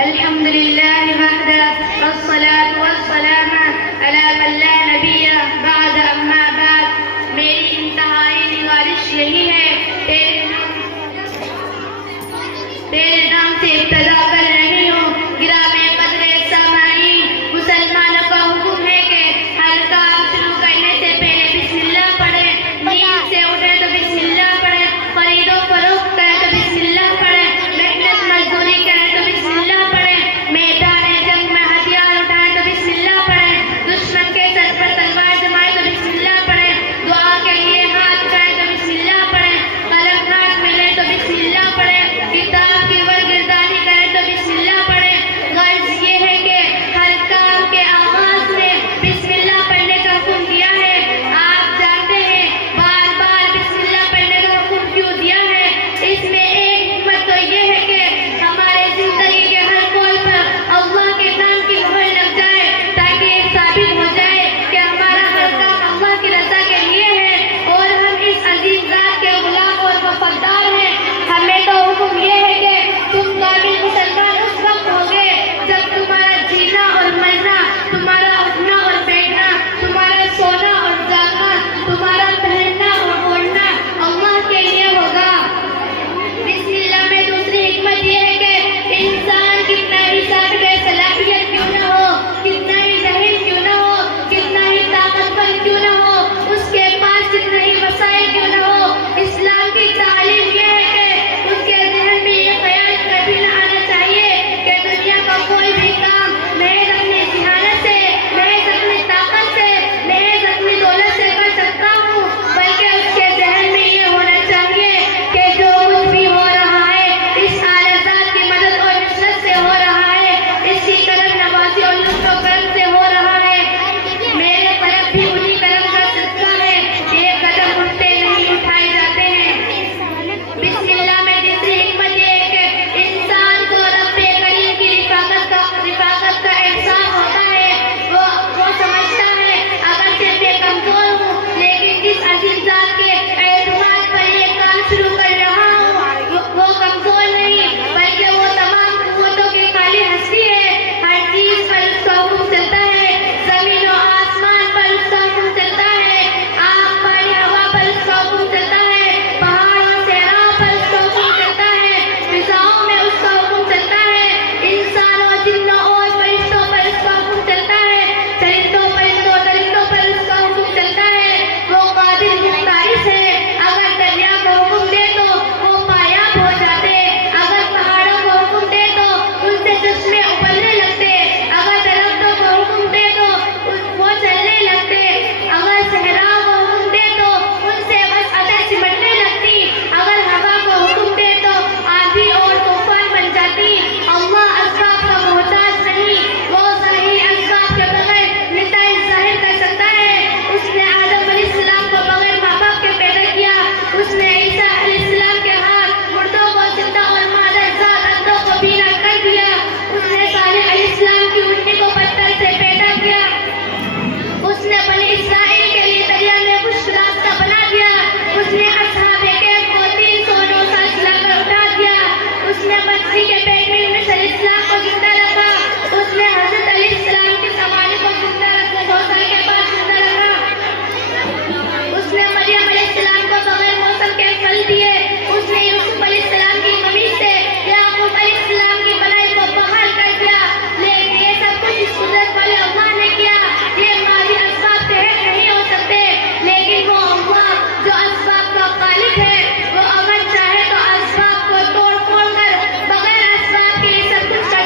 अल्हम्दुलिल्लाह वहदा वस्सलातु वस्सलाम अला मन ला नबिय बाद अम्मा बाद। मेरी इंतहाई गुजारिश यही है, तेरे नाम से इब्तिदा कर रही हूँ। गिरामे कदरे समाई, मुसलमानों का हुक्म है कि हर काम शुरू करने से पहले बिस्मिल्लाह पढ़े, नींद से उठे तो बिस्मिल्लाह पढ़े, खरीदो फरोख्त करे तो बिस्मिल्लाह पढ़े, मेहनत मजदूरी करे तो बिस्मिल्लाह पढ़े, मैदान जंग में हथियार उठाए तो बिस्मिल्लाह पढ़े, दुश्मन के सर पर तलवार जमाए तो बिस्मिल्लाह पढ़े, दुआ के लिए हाथ उठाए तो बिस्मिल्लाह पढ़े, कलम हाथ मिले तो बिस्मिल्लाह पढ़े, किताब की वरगिरदानी करे तो बिस्मिल्लाह पढ़े। गर्ज ये है कि हर काम के आगाज में बिस्मिल्लाह पढ़ने का हुक्म दिया है। आप जानते हैं बार बार बिस्मिल्लाह पढ़ने का हुक्म क्यों दिया है? इसमें एक हिकमत तो ये है कि हमारे जिंदगी के हर कोण पर अल्लाह के नाम की मोहर लग जाए, ताकि ये साबित हो जाए कि हमारा हर काम अल्लाह की रजा के लिए है और हम इस अजीम जात के गुलाम और वफादार हैं। हमें तो हुक्म ये है कि तुम कामिल मुसलमान उस वक्त होगे जब तुम्हारा जीना और मरना, तुम्हारा उठना और बैठना, तुम्हारा सोना और जागना, तुम्हारा पहनना और ओढ़ना अल्लाह के लिए होगा। बिस्मिल्लाह में दूसरी हिकमत ये है कि इंसान कितना ही साबित सलाहियत क्यों न हो, कितना ही ज़हीन क्यों न हो, कितना ही ताकतवर क्यों न हो, उसके पास कितना ही वसाइल क्यों न हो, इस्लाम की तालीम ये है कि उसके ज़हन में ये ख्याल कभी न आना चाहिए कि दुनिया का कोई भी काम महज अपनी जिहालत से, महज अपनी ताकत से, महज अपनी दौलत से कर सकता हूँ, बल्कि उसके ज़हन में ये होना चाहिए कि जो कुछ भी हो रहा है इस आलाज़ात की मदद और नुसरत से हो रहा है, इसकी करम नवाज़ी और लुत्फ़ व करम से हो रहा है। मेरे तरफ भी उन्हीं करम का सदका है, ये कदम उठते नहीं उठाए जाते हैं। बिस्मिल्लाह में तीसरी हिकमत ये है कि इंसान को रब्बे करीम की रिफ़ाक़त का एहसास होता है। वो समझता है अगर सिर्फ मैं कमज़ोर हूँ, लेकिन जिस अज़ीज़ ज़ात के एतमाद पर ये काम शुरू कर रहा हूँ वो कमज़ोर नहीं, बल्कि वो तमाम क़ुव्वतों की खाली हस्ती है। हर चीज़ पर उसका हुक्म चलता है, ज़मीन और आसमान पर उसका हुक्म चलता है, आग पानी हवा पर उसका हुक्म चलता है, पहाड़ और सहरा पर उसका हुक्म चलता है, फिज़ाओं में उसका हुक्म चलता है, इंसानों जिन्नों और फरिश्तों पर उसका हुक्म चलता है, चरिंदों परिंदों दरिंदों पर उसका हुक्म चलता है। वो कादिर मुख्तारिस है, अगर दरिया को हुक्म दे तो वो पायाब हो जाते, अगर पहाड़ों को हुक्म दे तो उनसे चश्मे उबलने लगते, अगर दरख्तों को हुक्म दे तो वो चलने लगते, अगर सहराओं को हुक्म दे तो उनसे बस अतः सिमटने लगती, अगर हवा को हुक्म दे तो आंधी और तूफान बन जाती। अल्लाह असबाब का मोहताज नहीं, वो ज़ाहिर असबाब के बगैर नताइज ज़ाहिर कर सकता है। उसने आदम अलैहिस्सलाम को बगैर माँ बाप के पैदा किया, उसने ईसा अलैहिस्सलाम के हाथ मुर्दों को जिंदा और मादर ज़ात अंधों को बीना कर दिया, उसने सालेह अलैहिस्सलाम की ऊँटनी को पत्थर से पैदा किया, उसने बनी इस्राइल के लिए दरिया में खुश्क रास्ता बना दिया, उसने अस्हाबे कहफ को 309 साल चलाकर उठा दिया, उसने मछली के पेट में यूनुस अलैहिस्सलाम को जिंदा रखा, उसने हज़रत अलैहिस्सलाम के ज़माने को जिंदा रखा, 100 साल के बाद जिंदा रखा, उसने मरियम अलैहिस्सलाम को बगैर मौसम के फल दिए, उसने यूसुफ अलैहिस्सलाम की कमीज से याकूब अलैहिस्सलाम की बनाई को बहाल कर दिया। लेकिन ये सब कुछ इस कुदरत वाले अल्लाह ने किया। ये माली असबाब तहत नहीं हो सकते, लेकिन वो अल्लाह जो असबाब का खालिक है, वो अगर चाहे तो असबाब को तोड़ फोड़ कर बगैर असबाब के ये सब कुछ कर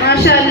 माशाल्लाह।